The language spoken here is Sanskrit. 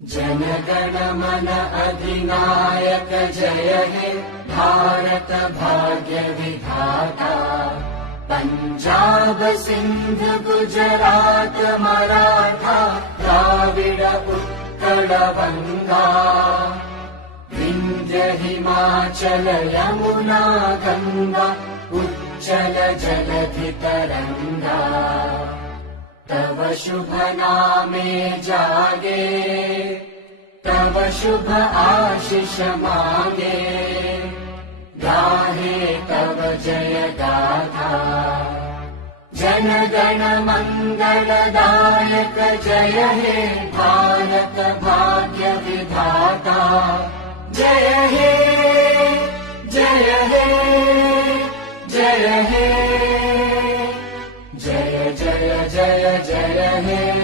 जन गण मन अधिनायक जय हे भारत भाग्य विधाता। पंजाब सिंध गुजरात मराठा द्राविड उत्कल गंगा। विंध्य हिमाचल यमुना गंगा उच्चल जलधि तरंगा। तव शुभ नामे जागे तव शुभ आशीष मांगे। गाहे तव जय गाथा जन गण मंगलदायक जय हे भारत भाग्य विधाता। जय हे जय हे जय हे जय जय जय जय हे।